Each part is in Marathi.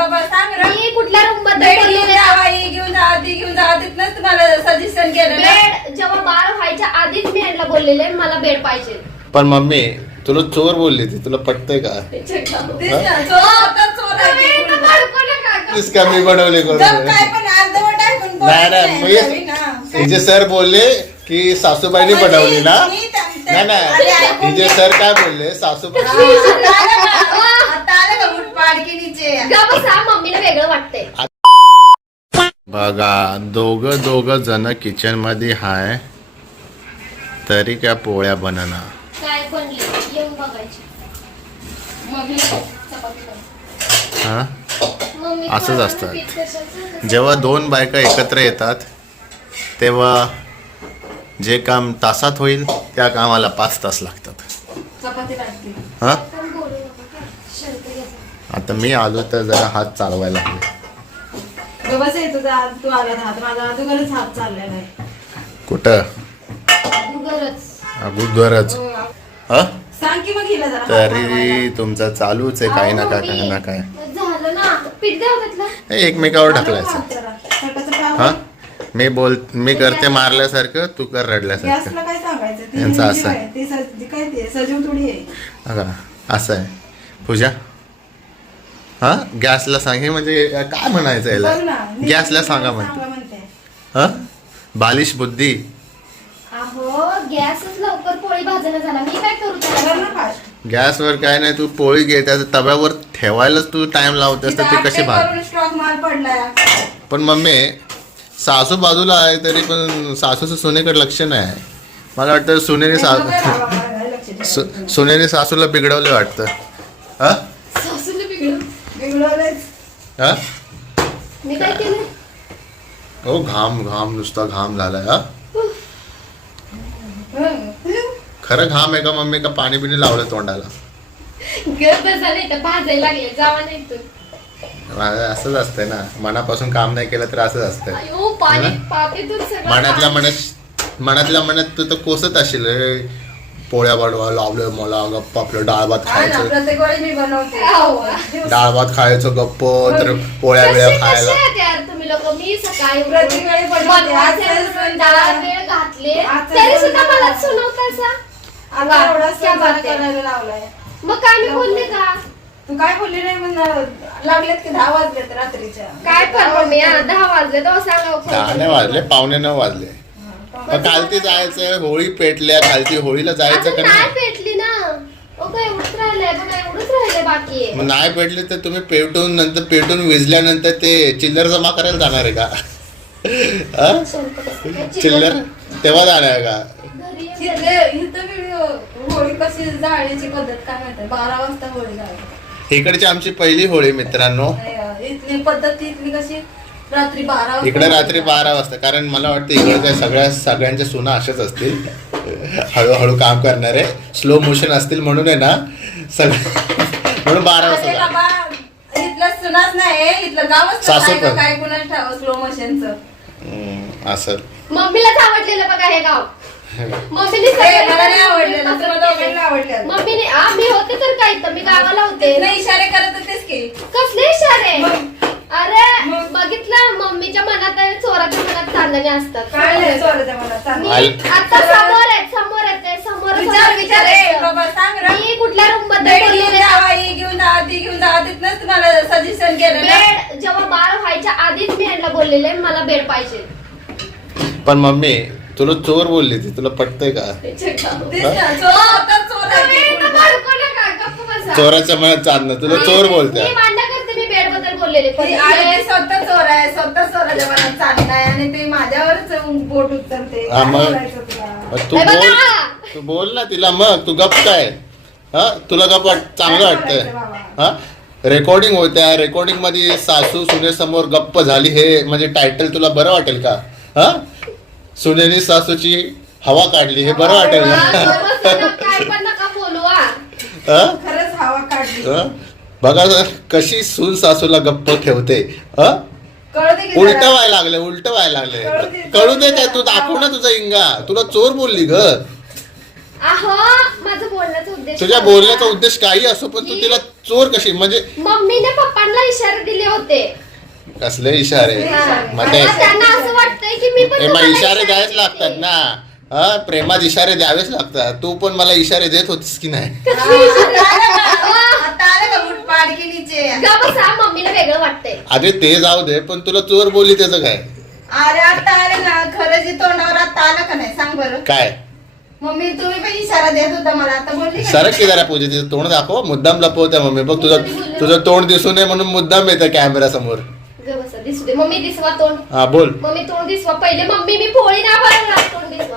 बाबा सांग रे. मी कुठल्या रूमबद्दल बेड घेऊन ही घेऊन ती तिथनंच तुम्हाला सजेशन केलं ना बेड जेव्हा बाळ व्हायच्या आधीच मी यांना बोललेले मला बेड पाहिजे पण मम्मी तुला चोर बोलली ती तुला पटतंय का तेच ना, चोर होता, चोर आहे तुम्ही ती. इथं भडकू नका गं. तीच का मी बनवले काय पण अर्धवट पण नाही नाही नाही, मी ना. तिचे सर बोलले की सासूबाईनी बनवली ना मी त्या- त्या- नाही नाही अरे ऐकून तिचे. सर काय बोलले सासूबाई हा, गं बसा मम्मीला वेगळं वाटतंय. बघा दोघ दोघ जण किचनमध्ये हाय तरी क्या पोळ्या बनना. काय बनली? येऊन बघायची. मम्मी चपाती बनव. हा? मम्मी असंच असतं. पीठ कशाचं? जेव्हा दोन बायका एकत्र येतात तेव्हा जे काम तासात होईल त्या कामाला पाच तास लागतात. चपाती लागते हा पण बोलू नका काय. शर्ट घ्यायचा. आता मी आलो तर जरा हात चालवायला हवे बस आहे तुझा हात तू आला हात माझा अगोदरच हात चाललेला आहे कुठं. अगोदरच. हो, सांग की मग हिला जरा. हात तरी. तुमचं चालूच आहे काही ना काय काही ना काय. झालं ना. पीठ द्या त्यातलं. एकमेकावर ढकलायचं हा. मी बोल मी करते मारल्यासारखं तू कर रडल्यासारखं. काय सांगायचं? यांचं असं आहे. असं आहे. पूजा हा? गॅसला सांगे. म्हणजे काय म्हणायचं याला? गॅसला सांगा म्हणते. हा? बालिश बुद्धी. अहो गॅसच लवकर पोळी भाजणं झाला. मी काय करू कर ना त्याला फास्ट गॅसवर काय नाही तू पोळी घे. त्या तव्यावर ठेवायलाच तू टाइम लावतेस तर ती कशी भाग? स्टॉक माल पडलाय. पण मम्मी सासू बाजूला आहे तरी पण सासूचं सुनेकडे लक्ष नाही. आहे मला वाटतं सुनेने सा सु- सुनेने सासूला बिघडवलं वाटतं. हा? हा? मी काय केलं? हो घाम घाम नुसता घाम झालाय हा? खरं घाम आहे का मम्मी? का पाणी बिणी लावलं तोंडाला? गप बसायला इथं भाजायला लागले जावा नाही तू माझं असंच असतंय ना. मनापासून काम नाही केलं तर असंच असतंय. अयो पाणी पातेतून सगळं मनातल्या. मनात मनातल्या मनात तू तर कोसत असेल. रे पोळ्या बनवा लावलं मला गप्प आपलं डाळ भात हा खायचं. प्रत्येक वेळी मी बनवते. आहो. दिवस- डाळ भात खायचं गप्प तर पोळ्या बिळ्या खायला. तुम्ही लोक? मी सकाळी उठून प्रत्येक वेळी बनवते. बनवायचे, आज तर डाळ वेळ घातले. आज तर तरी सुद्धा बनवते. मला सुनवतायचा आता वा, एवढा क्या सण बात आहे. करायला लावलाय. मग काय मी बोलले का? तू काय बोलली नाही म्हणणार. लागलेत की दहा वाजलेत रात्रीच्या. काय पण हा, दहा वाजले तेव्हा सांगा हो, दहा नाही वाजले पावणे नऊ वाजले. कालती जायचं होळी पेटल्या कालती होळीला जायचं का नाही पेटली ना. ओ काय एवढंच राहिलंय बघा एवढंच राहिलंय बाकी. आहे मग नाही पेटले तर तुम्ही पेटून नंतर पेटून विजल्यानंतर ते चिल्लर जमा करायला जाणार आहे का? हा? चिल्लर तेव्हा जाणार आहे का? घरी येऊन इथले- इथं बी होळी कशी जाळण्याची पद्धत काय माहिती बारा वाजता होळी जाळली इकडची आमची पहिली होळी मित्रांनो. इथली पद्धत इथली कशी? रात्री बारा इकडे रात्री बारा वाजता. कारण मला वाटतं इकडे काय सगळ्या सगळ्यांच्या सुना अशाच असतील. हळूहळू काम करणारे. स्लो मोशन असतील म्हणून आहे ना सगळं म्हणून बारा अरे वाजता बाबा इथलं सुनाच नाही इथलं गावच सासू नाही पण. काय कुणाच ठाव स्लो मोशनचं असं. मम्मीलाच आवडलेलं बघा हे गाव. मम्मीने मला नाही आवडलेलं तुम्हाला दोघांना आवडलं मम्मीने आ मी होते तर काय तर मी गावाला होते. नाही इशारे करत होतेस की. कसले इशारे? मग- अरे मग- बघितलं मम्मीच्या मनात आणि चोराच्या मनात चांदणे असतात काय चोराच्या मनात? आता समोर आहेत समोर आहेत ते समोर विचार विचार. ए, बाबा सांग रे. मी कुठल्या रूमबद्दल बेड घेऊन बोललेले जावा ही घेऊन जावा ती घेऊन जावा तिथनंच तुम्हाला सजेशन केलं ना बेड जेव्हा बाळ व्हायच्या आधीच मी यांना बोललेले मला बेड पाहिजे. पण मम्मी तुला चोर बोलली ती तुला पटतंय का. चोराच्या मनात चांदणं तुला चोर बोलते मी मान्य करते मी बेडबद्दल बोललेले. पण ती आणि ती स्वतः चोर आहे स्वतः चोराच्या मनात चाललाय आणि ते माझ्यावरच बोट उचलते. हा, काय मग? तुला? तू. बोल तू बोल ना तिला मग तू गप्प काय? हा तुला गप्प वाट- चांगलं वाटतंय? हा? रेकॉर्डिंग होत्या रेकॉर्डिंगमध्ये सासू सुनेसमोर गप्प झाली हे म्हणजे टायटल तुला बरं वाटेल का? हा? सुनेनी सासूची हवा काढली हे बरं वाटेल का समजतं ना, काय पण नका बोलू? खरंच हवा काढली? बघा कशी सून सासूला गप्प ठेवते हा उलट? व्हायला लागले उलट व्हायला कळू दे, लागले कळू दे काय तू. दाखव ना तुझा इंगा तुला चोर बोलली ग अहो माझं बोलण्याचा उद्देश तुझ्या. बोलण्याचा उद्देश काही असो पण तू तिला चोर कशी म्हणजे मम्मीने पप्पांना इशारे दिले होते कसले इशारे? हा. मग इशारे द्यावेच. लागतात ना. हा प्रेमात इशारे द्यावेच लागतात. तू पण मला इशारे देत होतीस की नाही? मम्मीला वेगळं वाटतंय. अरे ते जाऊ दे पण तुला चोर बोलली त्याचं काय? अरे आता आले ना खरं जे तोंडावर आता आलं का नाही? सांग बरं. काय? मम्मी तुम्ही पण इशारा देत होता मला. आता बोलली का? सरक की जरा पूजा तिचं तोंड दाखव. मुद्दाम लपवत्या मम्मी. बघ तुझं तुझं तोंड दिसू नये म्हणून मुद्दाम येतं कॅमेरा समोर. दिसू दे. मम्मी दिसवा तोंड. हा बोल. मम्मी तोंड दिसवा. पहिले मम्मी मी पोळी ना बनवणार. तोंड दिसवा.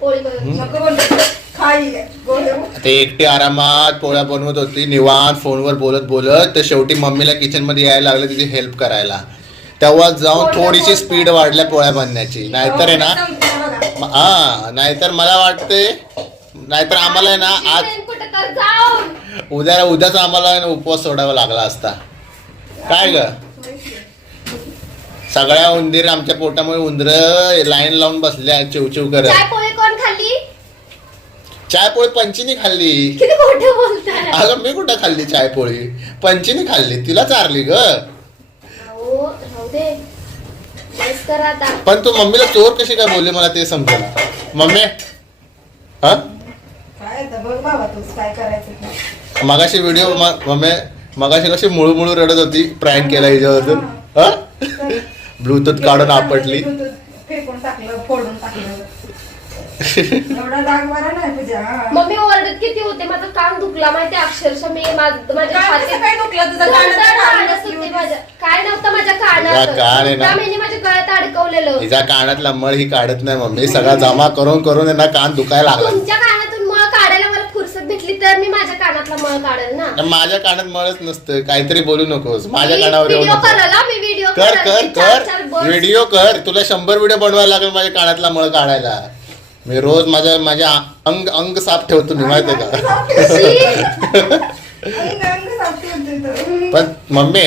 पोळी बनवणार नको बोलू. खाई गोळे ते एकटी आरामात पोळ्या बनवत होती. निवांत फोनवर बोलत बोलत. तर शेवटी मम्मीला किचनमध्ये यायला लागलं तिची हेल्प करायला. तेव्हा जाऊन थोडीशी स्पीड वाढल्या पोळ्या बनण्याची. नाहीतर आहे ना म- हा नाहीतर मला वाटते नाहीतर आम्हाला आहे ना आज कुठं तर जाऊन. उद्या उद्याच आम्हाला आहे ना उपवास सोडावा लागला असता. काय ग? सगळ्या उंदीर आमच्या पोटामुळे उंदर लाईन लावून बसल्या चिवचिव करत. चाय पोळी कोण खाल्ली? चाय पोळी पंचीनी खाल्ली. किती खोटं बोलताय. अगं मी कुठं खाल्ली चाय पोळी पंचीनी खाल्ली. तिला चारली ग. अहो राहू दे. बस करा आता. पण तू मम्मीला चोर कशी काय बोलली मला ते समजेल मम्मी? हा? काय आता बघ बाबा तूच काय करायचं ते. मगाशी व्हिडिओ मम्मी मगाशी कशी मुळू मुळू रडत होती प्रँक केला हिच्यावरतून. हा? ब्लूटूथ काढून आपटली. फेकून टाकलं फोडून टाकलं. एवढा राग बरा नाही तुझ्या. मम्मी ओरडत किती होते? माझं कान दुखला माहिती अक्षरशः मी मा- माझ्या काय छातीत दुखलं तुझं कानात? माझ्या नव्हतं माझ्या तुझा कान आहे ना? कानात माझ्या गळ्यात अडकवलेलं. हिच्या कानातला मळ ही काढत नाही मम्मी. सगळा जमा करून करून आहे ना कान दुखायला लागला. तुमच्या कानातून मळ काढायला मला फुरसत भेटली तर मी माझ्या कानातला मळ काढेल ना? माझ्या कानात मळच नसतं. काहीतरी बोलू नकोस. माझ्या कानावर येऊ व्हिडिओ नको. कराल मी कर कर कर. व्हिडिओ कर. तुला शंभर व्हिडिओ बनवायला लागेल माझ्या कानातला मळ काढायला. मी रोज माझ्या माझ्या अंग अंग साफ ठेवतो मी माहितीये का. पण मम्मी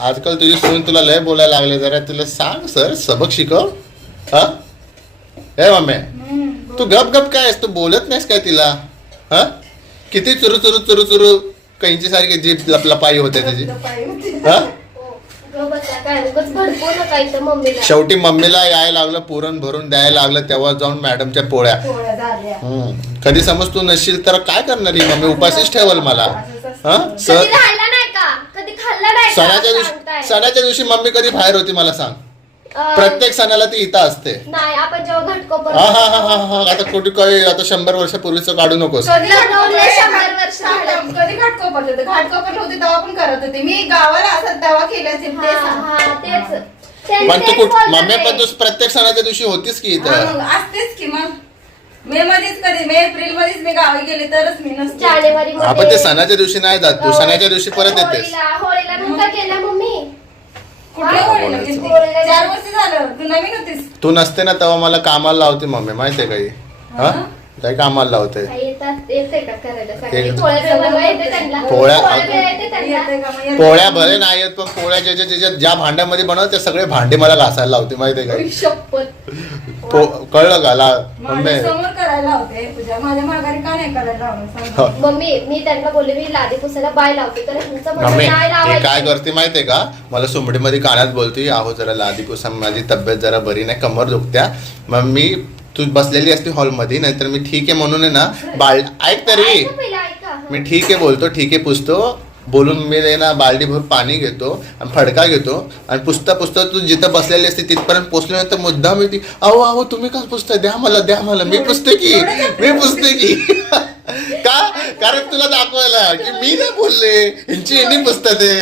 आजकाल तुझी सून तुला लय बोलायला लागले. जरा तुला सांग सर सबक शिकव. हा? मम्मी. तू गप गप काय आहेस? तू बोलत नाहीस काय तिला? हा? किती चुरू चुरू चुरू चुरू कैंची सारखी जीप लपलपाई होते त्याची पाय होती. काय उगाच भडकू नका इथं मम्मीला शेवटी मम्मीला यायला लागलं पुरण भरून द्यायला लागलं तेव्हा जाऊन मॅडमच्या पोळ्या पोळ्या झाल्या हम्म. कधी समज तू नसशील तर काय करणार ही मम्मी उपाशीच ठेवल मला हा कधी सर राहिला नाही का कधी खाल्ला नाही का? सणाच्या दिवशी सांगताय. सणाच्या दिवशी मम्मी कधी बाहेर होती मला सांग प्रत्येक सणाला ती इथं असते. नाही आपण जेव्हा घटकोपर हा हा हा हा हा आता कुठे काही आता शंभर वर्षापूर्वीचं काढू नकोस. कधी लग्नाला शंभर वर्ष झालं. कधी घाटकोपर होते घाटकोपर होते तेव्हा पण करत होते. मी गावाला असं दवा केल्याचे ते हा, सांग. हा, तेच. त्यांनी पण तू तेच कुठ मम्मी. पण तू प्रत्येक सणाच्या दिवशी होतीस की हा, इथं मग असतेच की मग. मे मध्येच कधी मे एप्रिल मध्येच मी गावी गेले तरच मी नसते. जानेवारी आपण ते सणाच्या दिवशी नाही जात. तू सणाच्या दिवशी परत येतेस. होळीला होळीला नंतर गेल्या कुठल्या होळीला बोलायचं. गेलती? होळीला चार वर्ष झालं तू नवीन होतीस तू नसते ना तेव्हा मला कामाला लावते मम्मी माहितीये काही हा हा? काही कामाला लावते. का पोळ्या पोळ्या- का भले नाही येत पण पोळ्या ज्याच्या ज्याच्या ज्या भांड्यामध्ये बनवत ते सगळे भांडे मला घासायला लावते माहितीये पो- कळलं का? ला मम्मी. का हो. मम्मी मी त्यांना बोलले मी लादी पुसायला बाय लावते तर ह्यांचं म्हणणं मम्मी नाही हे काय करते माहितीये का? मला सुमडीमध्ये कानात बोलते आहो जरा लादी पुसा माझी तब्येत जरा बरी नाही कमर दुखत्या. मग मी तू बसलेली असते हॉलमध्ये नाहीतर मी ठीक आहे म्हणून आहे ना बाळ ऐक तरी. मी ठीक आहे बोलतो ठीक आहे पुसतो. बोलून मी ना बालडी भरून पाणी घेतो आणि फडका घेतो आणि पुसता पुसता तू जिथं बसलेली असते तिथपर्यंत पोचल्यानंतर मुद्दा मी ती अहो अहो तुम्ही का पुसताय? द्या मला द्या मला. मी पुसते की मी पुसते की. का? कारण तुला दाखवायला की मी नाही बोलले. यांची यांनी पुसतात ते.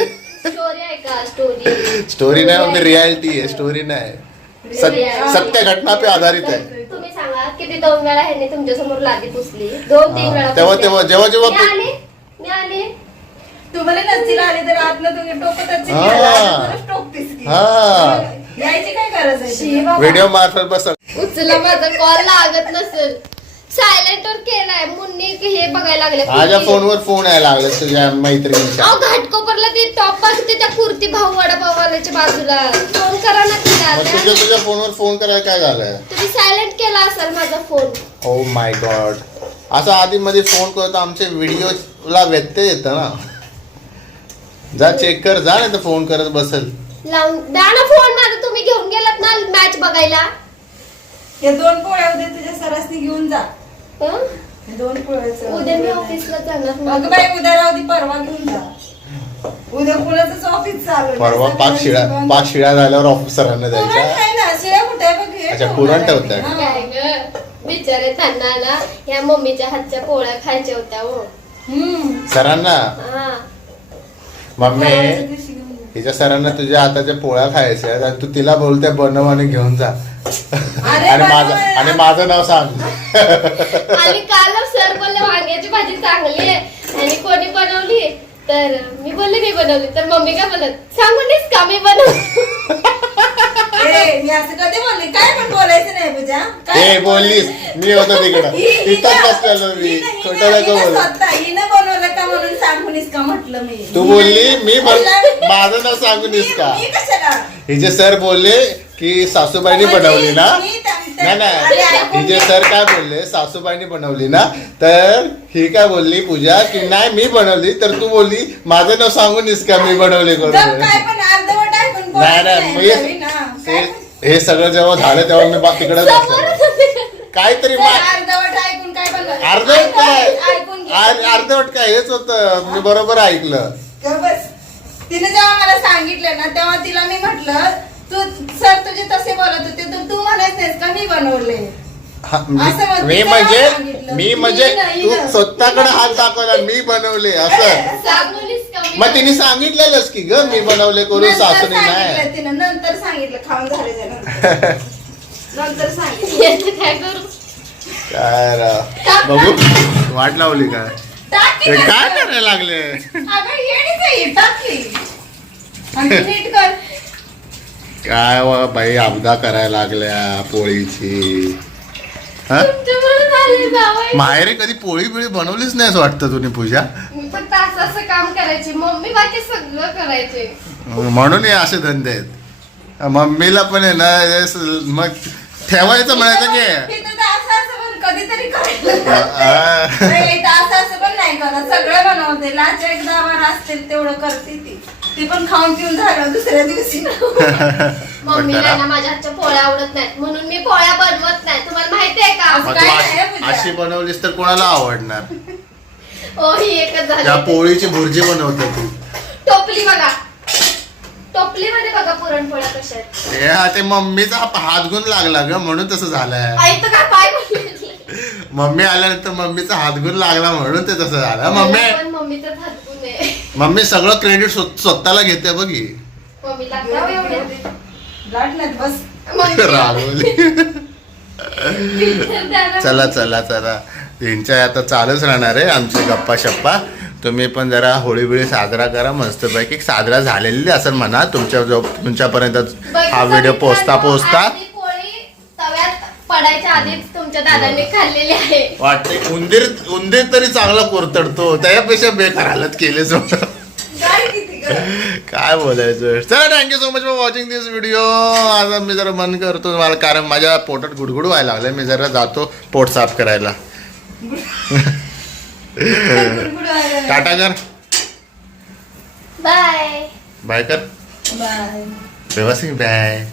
स्टोरी नाही म्हणजे रियालिटी आहे स्टोरी नाही. सत्य घटना पे आधारित आहे तुम्ही सांगा किती दोन वेळा ह्यांनी तुमच्यासमोर लादी पुसली दोन तीन हा. वेळा तेव्हा-. तेव्हा- जेव्हा- जेव्हा मी पु- आले मी आले तुम्हाला नसतील आले तर आतनं तुम्ही टोकत हा. टोकतीस की हा. यायची काय गरज आहे शी तुला? बाबा. व्हिडिओ मार्फत बस उचला माझा कॉल लागत नसेल सायलेंट वर केलाय मुन्नी हे बघायला लागले. माझ्या. फोनवर फोन यायला लागला तुझ्या मैत्रिणीच्या अहो घाटकोपरला ती टॉप बघते त्या कुर्ती भाऊ वडापाववाल्याच्या बाजूला. फोन करा ना तिला. मग तुझ्या तुझ्या फोनवर फोन करायला काय झालंय? तुम्ही सायलेंट केला असाल माझा फोन ओ माय गॉड असं आधी मध्ये फोन करतो आमच्या व्हिडिओला व्यत्यय येतं ना. जा चेक कर जा नाही तर फोन करत बसेल. लावून द्या ना फोन माझा. तुम्ही घेऊन गेलात ना मॅच बघायला. हे दोन पोळ्या उद्या तुझ्या सरासनी घेऊन जा. हं? हे दोन पोळ्याचं उद्या मी ऑफिसला जाणार अगं मग. बाई उद्या राहू दे परवा घेऊन जा उद्या कुणाचंच ऑफिस चालू आहे. परवा पाच बंद. पाच शिळ्या झाल्यावर ऑफिसरांना पुरण द्यायच्या नाही ना शिळ्या कुठे आहे बघ, हे अच्छा, ठेवणार पुरण आहे. हा. काय ग बिचारे त्यांना ना या मम्मीच्या हातच्या पोळ्या खायच्या होत्या हो हम्म. सरांना हा मम्मी पोळ्याच्या दिवशी तिच्या सरांना तुझ्या हाताच्या पोळ्या खायच्या आणि तू तिला बोलते बनव आणि घेऊन जा. अरे आणि माझं आणि माझं नाव सांग. आणि काल सर बोलले वांग्याची भाजी चांगली आहे. आणि कोणी बनवली? तर मी बोलले मी बनवली. तर मम्मी काय बोलत? सांगूनच का मी बनव ए, मी असं कधी बोलले? काय पण बोलायचं नाही पूजा. काय बोललीस. मी होतो तिकडं. हिनं- बसलेलो मी. खोटं हिनं बनवलं का म्हणून सांगूनच का म्हटलं मी? तू बोलली मी बन- हिला- माझं नाव सांगूनच का? मी कशाला? हिचे सर बोलले की सासूबाईनी बनवली ना? मी नाही अरे, नाही ऐकून घे. सर काय बोलले सासूबाईनी बनवली ना? तर ही काय बोलली पूजा की नाही मी बनवली तर तू बोलली माझं नाव सांगूनच का मी बनवले करून? काय पण अर्धवट ऐकून नाही बोलायचं नाही नाही, मी. काय पण- हे हे सगळं जेव्हा झालं तेव्हा मी बा- तिकडे काहीतरी ते मा- अर्धवट ऐकून काय पण अर्धवट काय? ऐकून घे. अर- अर्धवट काय? हेच होतं. मी बरोबर ऐकलं. तिने जेव्हा मला सांगितलं ना तेव्हा तिला मी म्हटलं तू सर तुझे तसे बोलत होते तर तू म्हणायच नाहीस का मी बनवले. हा, असं मी- म्हणते मी तेव्हा म्हणजे सांगितलं. मी म्हणजे मी नाही तू ना. स्वतःकडे हात दाखवला मी बनवले असं. का मग तिने सांगितलेलंच की ग मी बनवले करून नंतर सासूने नाही. सांगितलं तिनं नंतर सांगितलं खाऊन झाल्याच्यानंतर. नंतर सांगितलं. काय करू? काय राव बघू वाट लावली काय? ते. काय करायला लागले? काय वा बाई अपघा करायला लागल्या पोळीची. हा. माहेरी कधी पोळी बिळी बनवलीच नाही असं वाटतं तुने पूजा? असं काम करायचे. मम्मी बाकी सगळं करायचे. म्हणून हे असे धंदे आहेत. मम्मीला पण आहे ना हे स- मग ठेवायचं म्हणायचं की इथं तर असं असं पण कधीतरी करायला आ- नाही, इथं असं असं पण नाही करत. सगळं बनवते. लाच एकदा वर असते तेवढं करते ती. ती पण खाऊन पिऊन झालं दुसऱ्या दिवशी. मम्मीला ना माझ्या हातच्या पोळ्या आवडत नाहीत. म्हणून मी पोळ्या बनवत नाही. तुम्हाला माहिती आहे का? काय नाही अशी- पूजा. अशी बनवलीस तर कोणाला आवडणार? हो ही एकच त्या झाली पोळीची भुर्जी बनवतो तू. टोपली बघा. टोपली मध्ये बघा पुरणपोळ्या कशा आहेत. हे हा ते मम्मीचा हा- हात गुण लागला ग म्हणून तसं झालंय. आई तर काय पाय मम्मी आल्यानंतर मम्मीचा हात गुण लागला म्हणून ते तसं झालं. मम्मी पण आहे. मम्मी सगळं क्रेडिट स्वतःला घेते बघी मम्मी लागला बस. त्याला- चला चला चला. त्यांच्या आता चालूच राहणार आहे आमची गप्पा शप्पा. तुम्ही पण जरा होळी बिळी साजरा करा मस्तपैकी. साजरा झालेली असेल म्हणा तुमच्या जो तुमच्यापर्यंत हा व्हिडिओ पोचता पोचता. पडायच्या आधीच तुमच्या दादांनी खाल्लेली आहे. वाटते. उंदीर उंदीर तरी चांगला कोरतडतो. त्याच्यापेक्षा बेकार हालत केले काय बोलायचं? चला thank you so much for watching this video आज मी जरा मन करतो मला कारण माझ्या पोटात गुडगुड व्हायला लागलं मी जरा जातो पोट साफ करायला. टाटा कर. बाय बाय कर. बाय व्यवस्थित बाय